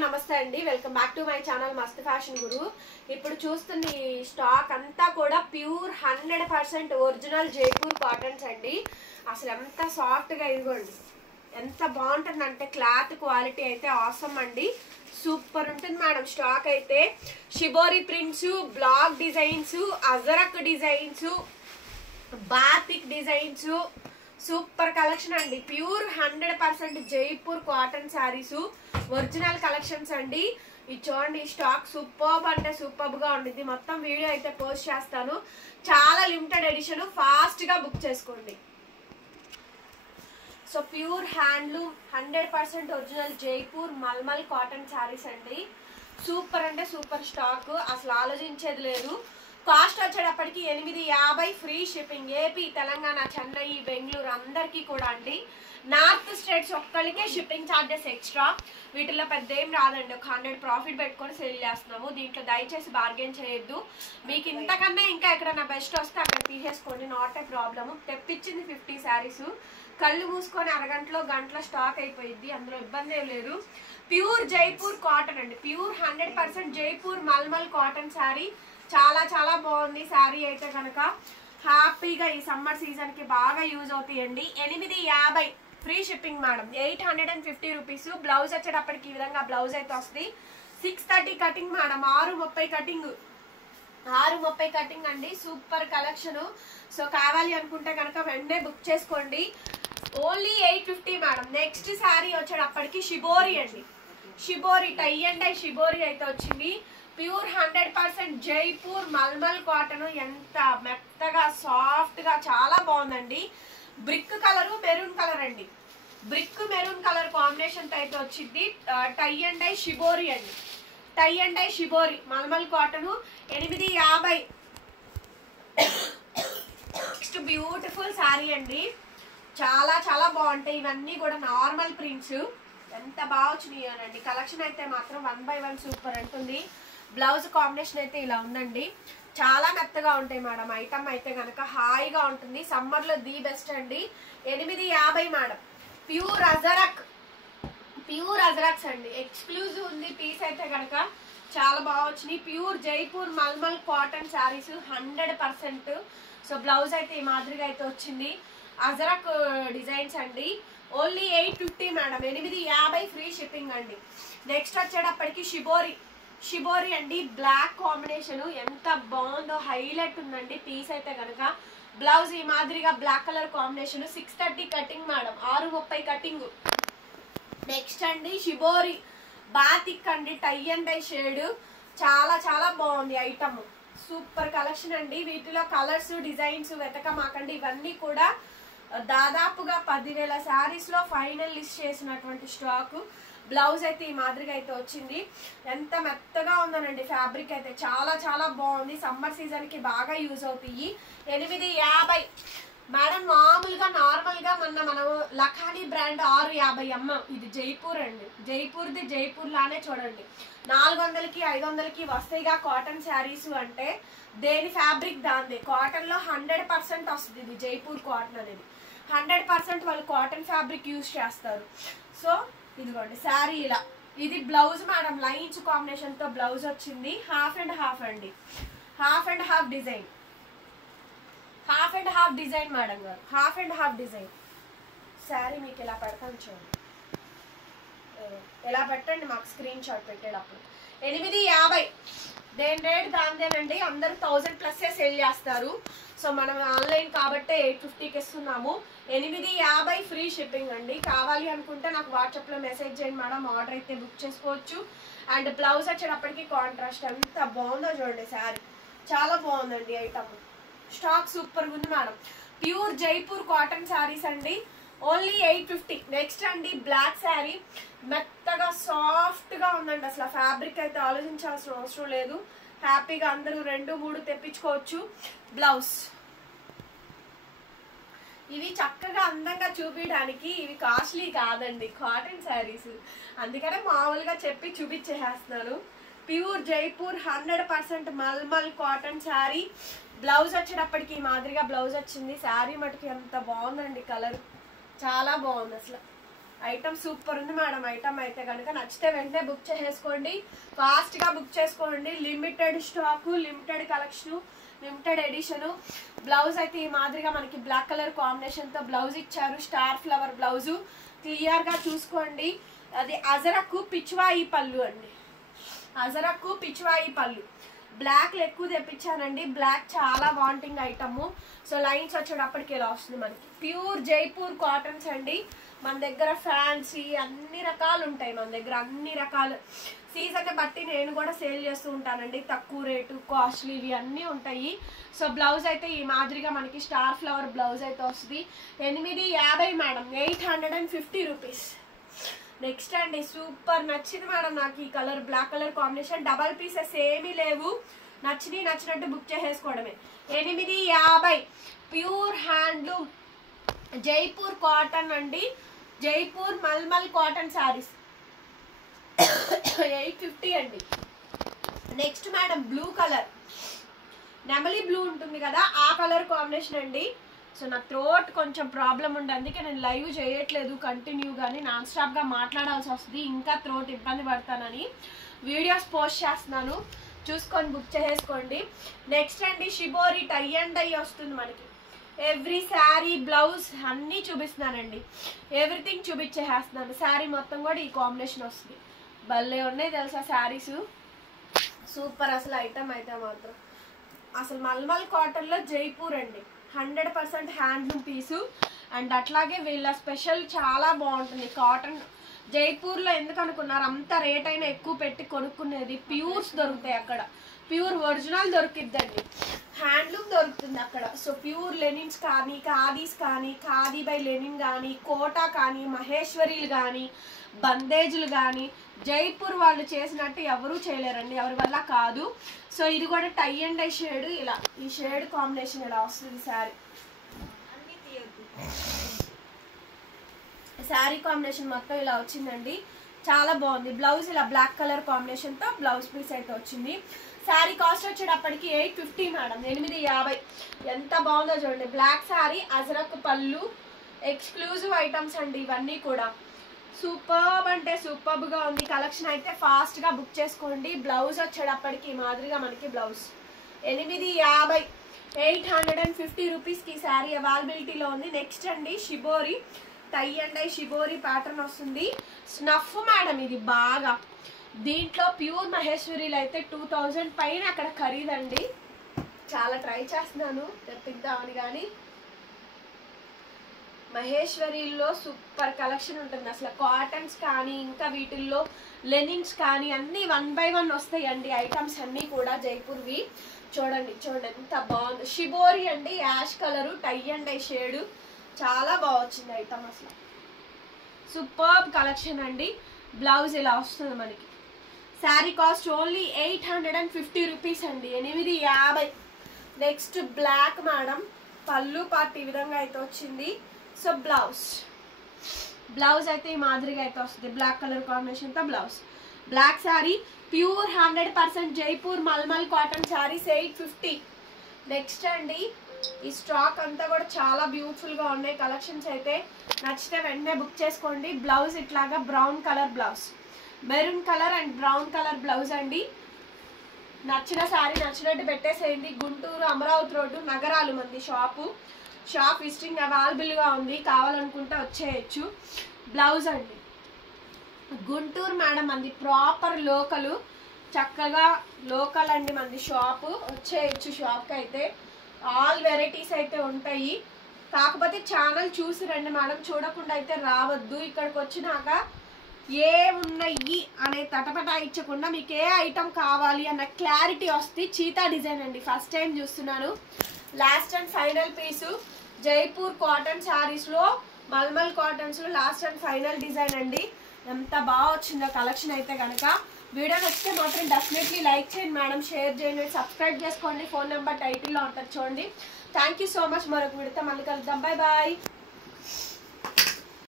నమస్తే అండి, welcome back to my channel మస్త్ ఫ్యాషన్ గురు. ఇప్పుడు చూస్తున్న ఈ స్టాక్ అంతా కూడా ప్యూర్ 100% ఒరిజినల్ జైపూర్ కాటన్స్ అండి. అసలు ఎంత సాఫ్ట్ గా ఇదిగోండి, ఎంత బాగుంటుందంటే క్లాత్ క్వాలిటీ అయితే ఆసమ్ అండి, సూపర్ ఉంటుంది మేడం. స్టాక్ అయితే shibori prints, block designs, ajrak designs, batik designs, super collection అండి. Pure 100% Jaipur cotton saris original collections అండి. ఇది చూడండి, స్టాక్ సూపర్బ్ అంటే సూపర్బ్ గా ఉండింది. మొత్తం వీడియో అయితే పోస్ట్ చేస్తాను. చాలా లిమిటెడ్ ఎడిషన్, ఫాస్ట్ గా బుక్ చేసుకోండి. So pure handloom 100% original Jaipur malmal cotton saris అండి. సూపర్ అంటే సూపర్ స్టాక్, అసలు ఆలోచించేది లేదు. కాస్ట్ వచ్చేటప్పటికి 850 free shipping. AP, Telangana, Chennai, Bengaluru అందరికీ కూడా అండి. నార్త్ స్టేట్స్ ఒక్కరికే షిప్పింగ్ ఛార్జెస్ ఎక్స్ట్రా. వీటిలో పెద్ద ఏం రాదండి, ఒక 100 ప్రాఫిట్ పెట్టుకొని సేల్ చేస్తున్నాము. దీంట్లో దయచేసి బార్గెన్ చేయొద్దు. మీకు ఇంతకన్నా ఇంకా ఎక్కడన్నా బెస్ట్ వస్తే అక్కడ తీసేసుకోండి, నాట్ ఏ ప్రాబ్లమ్. తెప్పించింది 50 శారీస్, కళ్ళు మూసుకొని అరగంటలో గంటలో స్టాక్ అయిపోయింది, అందులో ఇబ్బంది ఏం లేదు. ప్యూర్ జైపూర్ కాటన్ అండి, ప్యూర్ 100% జైపూర్ మల్మల్ కాటన్ శారీ. చాలా చాలా బాగుంది శారీ అయితే కనుక. హ్యాపీగా ఈ సమ్మర్ సీజన్ కి బాగా యూజ్ అవుతాయండి. 850 free shipping madam, 850 rupees. Blouse వచ్చేటప్పటికి ఈ విధంగా బ్లౌజ్ అయితే వస్తుంది. 630 కటింగ్ మేడం, 630 కటింగ్, 630 కటింగ్ అండి. Super collection. సో కావాలి అనుకుంటే కనుక వెంటనే బుక్ చేసుకోండి. Only 850 madam. నెక్స్ట్ శారీ వచ్చేటప్పటికి షిబోరి అండి, shibori tie and dye shibori అయితే వచ్చింది. Pure 100% Jaipur malmal cotton. ఎంత మెత్తగా సాఫ్ట్ గా చాలా బాగుందండి. బ్రిక్ కలర్, మెరూన్ కలర్ అండి, బ్రిక్ మెరూన్ కలర్ కాంబినేషన్ తో అయితే వచ్చింది. టై అండ్ డై షిబోరి అండి, tie and dye shibori malmal cotton. 850. Next beautiful sari అండి, చాలా చాలా బాగుంటాయి. ఇవన్నీ కూడా నార్మల్ ప్రింట్స్, ఎంత బాగా వచ్చినాయండి. కలెక్షన్ అయితే మాత్రం 1 by 1 సూపర్ అంటుంది. బ్లౌజ్ కాంబినేషన్ అయితే ఇలా ఉందండి. చాలా మెత్తగా ఉంటాయి మేడం. ఐటమ్ అయితే కనుక హాయిగా ఉంటుంది. సమ్మర్ లో ది బెస్ట్ అండి. 850 madam. Pure ajrak, pure ajraks అండి, ఎక్స్క్లూజివ్ ఉంది పీస్ అయితే కనుక. చాలా బాగా వచ్చినాయి. Pure Jaipur malmal cotton saris 100%. So blouse అయితే ఈ మాదిరిగా అయితే వచ్చింది. అజరక్ డిజైన్స్ అండి. ఓన్లీ 850 మేడం, 850 ఫ్రీ షిప్పింగ్ అండి. నెక్స్ట్ వచ్చేటప్పటికి షిబోరి, షిబోరి అండి, బ్లాక్ కాంబినేషన్. ఎంత బాగుందో, హైలైట్ ఉందండి పీస్ అయితే కనుక. బ్లౌజ్ ఈ మాదిరిగా black colour combination. 630 cutting madam, 630 cutting. Next అండి షిబోరి బాతిక్ అండి, టై అండ్ డై షేడ్. చాలా చాలా బాగుంది ఐటమ్, సూపర్ కలెక్షన్ అండి. వీటిలో కలర్స్, డిజైన్స్ వెతకమాకండి. ఇవన్నీ కూడా దాదాపుగా 10,000 శారీస్ లో ఫైనల్ లిస్ట్ చేసినటువంటి స్టాక్. బ్లౌజ్ అయితే ఈ మాదిరిగా అయితే వచ్చింది. ఎంత మెత్తగా ఉందనండి ఫ్యాబ్రిక్ అయితే, చాలా చాలా బాగుంది. సమ్మర్ సీజన్ కి బాగా యూజ్ అవుతాయి. 850 మేడం. మామూలుగా నార్మల్ గా మనం లఖానీ బ్రాండ్ 650 అమ్మ. ఇది జైపూర్ అండి, జైపూర్ది జైపూర్ లానే చూడండి. 400కి 500కి వస్తాయిగా కాటన్ శారీస్ అంటే. దేని ఫ్యాబ్రిక్ దాందే. కాటన్ లో 100% వస్తుంది. ఇది జైపూర్ కాటన్ అనేది 100% వాళ్ళు కాటన్ ఫ్యాబ్రిక్ యూజ్ చేస్తారు. సో ఇదిగోండి శారీ ఇలా. ఇది బ్లౌజ్ మేడం, లైన్స్ కాంబినేషన్ తో బ్లౌజ్ వచ్చింది. హాఫ్ అండ్ హాఫ్ అండి, half and half design, half and half design madam గారు, half and half design. Sari మీకు ఇలా పెడతాను చూడండి, ఎలా పెట్టండి మాకు స్క్రీన్ షాట్ పెట్టేటప్పుడు. 850. దేని రేట్ దాందేనండి. అందరూ 1000+ సేల్ చేస్తారు. సో మనం ఆన్లైన్ కాబట్టి 850కి ఇస్తున్నాము. 850 ఫ్రీ షిప్పింగ్ అండి. కావాలి అనుకుంటే నాకు వాట్సాప్ లో మెసేజ్ చేయండి మేడం, ఆర్డర్ అయితే బుక్ చేసుకోవచ్చు. అండ్ బ్లౌజ్ వచ్చేటప్పటికి కాంట్రాస్ట్. ఎంత బాగుందో చూడండి శారీ, చాలా బాగుందండి ఐటమ్. స్టాక్ సూపర్ ఉంది madam. Pure Jaipur cotton saris అండి. ఓన్లీ 850. నెక్స్ట్ అండి బ్లాక్ శారీ, మెత్తగా సాఫ్ట్ గా ఉందండి. అసలు ఫ్యాబ్రిక్ అయితే ఆలోచించాల్సిన అవసరం లేదు. హ్యాపీగా అందరూ 2, 3 తెప్పించుకోవచ్చు. బ్లౌజ్ ఇవి చక్కగా అందంగా చూపించడానికి, ఇవి కాస్ట్లీ కాదండి, కాటన్ శారీస్. అందుకనే మామూలుగా చెప్పి చూపించేస్తున్నాను. ప్యూర్ జైపూర్ 100% మల్మల్ కాటన్ శారీ. బ్లౌజ్ వచ్చేటప్పటికి ఈ మాదిరిగా బ్లౌజ్ వచ్చింది. శారీ మటుకు ఎంత బాగుందండి, కలర్ చాలా బాగుంది అసలు. ఐటమ్ సూపర్ ఉంది మేడం. ఐటమ్ అయితే కనుక నచ్చితే వెంటనే బుక్ చేసేసుకోండి, ఫాస్ట్ గా బుక్ చేసుకోండి. Limited stock, limited collection, limited edition. Blouse అయితే ఈ మాదిరిగా మనకి బ్లాక్ కలర్ కాంబినేషన్ తో బ్లౌజ్ ఇచ్చారు, స్టార్ ఫ్లవర్ బ్లౌజ్. క్లియర్ గా చూసుకోండి. అది అజరకు పిచ్వాయి పళ్ళు అండి, అజరకు పిచ్వాయి పళ్ళు. బ్లాక్ ఎక్కువ తెప్పించానండి, బ్లాక్ చాలా వాంటింగ్ ఐటమ్. సో లైన్స్ వచ్చేటప్పటికి ఇలా వస్తుంది మనకి. ప్యూర్ జైపూర్ కాటన్స్ అండి. మన దగ్గర ఫ్యాన్సీ అన్ని రకాలు ఉంటాయి, మన దగ్గర అన్ని రకాలు. సీజన్ బట్టి నేను కూడా సేల్ చేస్తూ ఉంటానండి, తక్కువ రేటు కాస్ట్లీ ఇవి అన్నీ ఉంటాయి. సో బ్లౌజ్ అయితే ఈ మాదిరిగా మనకి స్టార్ ఫ్లవర్ బ్లౌజ్ అయితే వస్తుంది. 850 మేడం, 850 రూపీస్. నెక్స్ట్ అండి సూపర్ నచ్చింది మేడం నాకు ఈ colour, black colour combination. Double pieces ఏమీ లేవు, నచ్చినట్టు బుక్ చేసేసుకోవడమే. 850 ప్యూర్ హ్యాండ్లూమ్ జైపూర్ కాటన్ అండి, జైపూర్ మల్మల్ కాటన్ శారీస్ 850 అండి. నెక్స్ట్ మేడం బ్లూ కలర్, నెమలి బ్లూ ఉంటుంది కదా ఆ కలర్ కాంబినేషన్ అండి. సో నా థ్రోట్ కొంచెం ప్రాబ్లం ఉండే, అందుకే నేను లైవ్ చేయట్లేదు కంటిన్యూగాని, నాన్ స్టాప్ గా మాట్లాడాల్సి వస్తుంది, ఇంకా థ్రోట్ ఇబ్బంది పడతానని వీడియోస్ పోస్ట్ చేస్తున్నాను, చూసుకొని బుక్ చేసేసుకోండి. నెక్స్ట్ అండి షిబోరి టై అండ్ డై వస్తుంది మనకి. ఎవ్రీ శారీ బ్లౌజ్ అన్నీ చూపిస్తున్నానండి, ఎవ్రీథింగ్ చూపించేస్తున్నాను. శారీ మొత్తం కూడా ఈ కాంబినేషన్ వస్తుంది. భలే ఉన్నాయి తెలుసా శారీస్, సూపర్ అసలు ఐటమ్ అయితే మాత్రం. అసలు మల్మల్ కాటన్ లో జైపూర్ అండి, 100% హ్యాండ్లూమ్ పీసు. అండ్ అట్లాగే వీళ్ళ స్పెషల్ చాలా బాగుంటుంది కాటన్. జైపూర్లో ఎందుకు అనుకున్నారు అంత రేట్ అయినా ఎక్కువ పెట్టి కొనుక్కునేది, ప్యూర్స్ దొరుకుతాయి అక్కడ, ప్యూర్ ఒరిజినల్ దొరికిద్దండి, హ్యాండ్లూమ్ దొరుకుతుంది అక్కడ. సో ప్యూర్ లెనిన్స్ కానీ, ఖాదీస్ కానీ, ఖాదీ బై లెనిన్ కానీ, కోటా కానీ, మహేశ్వరీలు కానీ, బందేజులు కానీ జైపూర్ వాళ్ళు చేసినట్టు ఎవరూ చేయలేరండి, ఎవరి వల్ల కాదు. సో ఇది కూడా టై అండ్ డై షేడ్, ఇలా ఈ షేడ్ కాంబినేషన్ ఇలా వస్తుంది శారీ. శారీ కాంబినేషన్ మొత్తం ఇలా వచ్చిందండి, చాలా బాగుంది. బ్లౌజ్ ఇలా బ్లాక్ కలర్ కాంబినేషన్ తో బ్లౌజ్ పీస్ అయితే వచ్చింది. శారీ కాస్ట్ వచ్చేటప్పటికి 850 మేడం, 850. ఎంత బాగుందో చూడండి. బ్లాక్ శారీ, అజరక్ పళ్ళు, ఎక్స్క్లూజివ్ ఐటమ్స్ అండి ఇవన్నీ కూడా. సూపర్బ్ అంటే సూపర్బ్ గా ఉంది కలెక్షన్. అయితే ఫాస్ట్ గా బుక్ చేసుకోండి. బ్లౌజ్ వచ్చేటప్పటికి ఈ మాదిరిగా మనకి బ్లౌజ్ 850, 850 రూపీస్ కి శారీ అవైలబిలిటీలో ఉంది. నెక్స్ట్ అండి shibori tie and dye shibori pattern వస్తుంది. స్నఫ్ మేడం ఇది బాగా, దీంట్లో ప్యూర్ మహేశ్వరీలు అయితే 2000 పైన అక్కడ ఖరీదండి. చాలా ట్రై చేస్తున్నాను తెప్పిద్దామని, కానీ మహేశ్వరీల్లో సూపర్ కలెక్షన్ ఉంటుంది అసలు. కాటన్స్ కానీ, ఇంకా వీటిల్లో లెనిన్స్ కానీ అన్నీ 1 by 1 వస్తాయండి ఐటమ్స్ అన్నీ కూడా జైపూర్వి. చూడండి ఎంత బాగుంది. షిబోరి అండి, ash colour, tie and dye shade, చాలా బాగా వచ్చింది ఐటమ్ అసలు. సూపర్బ్ కలెక్షన్ అండి. బ్లౌజ్ ఇలా వస్తుంది మనకి. శారీ కాస్ట్ ఓన్లీ 850 రూపీస్ అండి, 850. నెక్స్ట్ బ్లాక్ మేడం, పళ్ళు పార్ట్ ఈ విధంగా అయితే వచ్చింది. సో బ్లౌజ్ అయితే ఈ మాదిరిగా అయితే వస్తుంది, బ్లాక్ కలర్ కాంబినేషన్ తో blouse. Black sari pure 100% Jaipur malmal cotton saris 850. Next అండి ఈ స్టాక్ అంతా కూడా చాలా బ్యూటిఫుల్ గా ఉన్నాయి కలెక్షన్స్. అయితే నచ్చితే వెంటనే బుక్ చేసుకోండి. బ్లౌజ్ ఇట్లాగా brown colour blouse, maroon colour and brown colour blouse అండి. నచ్చిన శారీ నచ్చినట్టు పెట్టేసేయండి. గుంటూరు అమరావతి రోడ్డు నగరాలు మంది షాప్ విజిటింగ్ అవైలబుల్ గా ఉంది, కావాలనుకుంటే వచ్చేయచ్చు. బ్లౌజ్ అండి గుంటూరు మేడం మంది, ప్రాపర్ లోకలు, చక్కగా లోకల్ అండి మంది షాపు, వచ్చేయచ్చు షాప్కి. అయితే ఆల్ వెరైటీస్ అయితే ఉంటాయి, కాకపోతే ఛానల్ చూసి రండి మేడం, చూడకుండా అయితే రావద్దు. ఇక్కడికి వచ్చినాక ఏ ఉన్నాయి అనే తటపటాయించకుండా మీకు ఏ ఐటమ్ కావాలి అన్న క్లారిటీ వస్తుంది. చీతా డిజైన్ అండి, ఫస్ట్ టైం చూస్తున్నాను. Last and final piece Jaipur cotton saris లో, మల్మల్ కాటన్స్ లో లాస్ట్ అండ్ ఫైనల్ డిజైన్ అండి. ఎంత బాగా వచ్చిందో కలెక్షన్ అయితే కనుక. వీడియో నచ్చితే మాత్రం డెఫినెట్లీ లైక్ చేయండి మేడం, షేర్ చేయండి, సబ్స్క్రైబ్ చేసుకోండి. ఫోన్ నెంబర్ టైటిల్లో ఉంటుంది చూడండి. Thank you so much. మరొక వీడియోతో మళ్ళీ కలుద్దాం. Bye bye.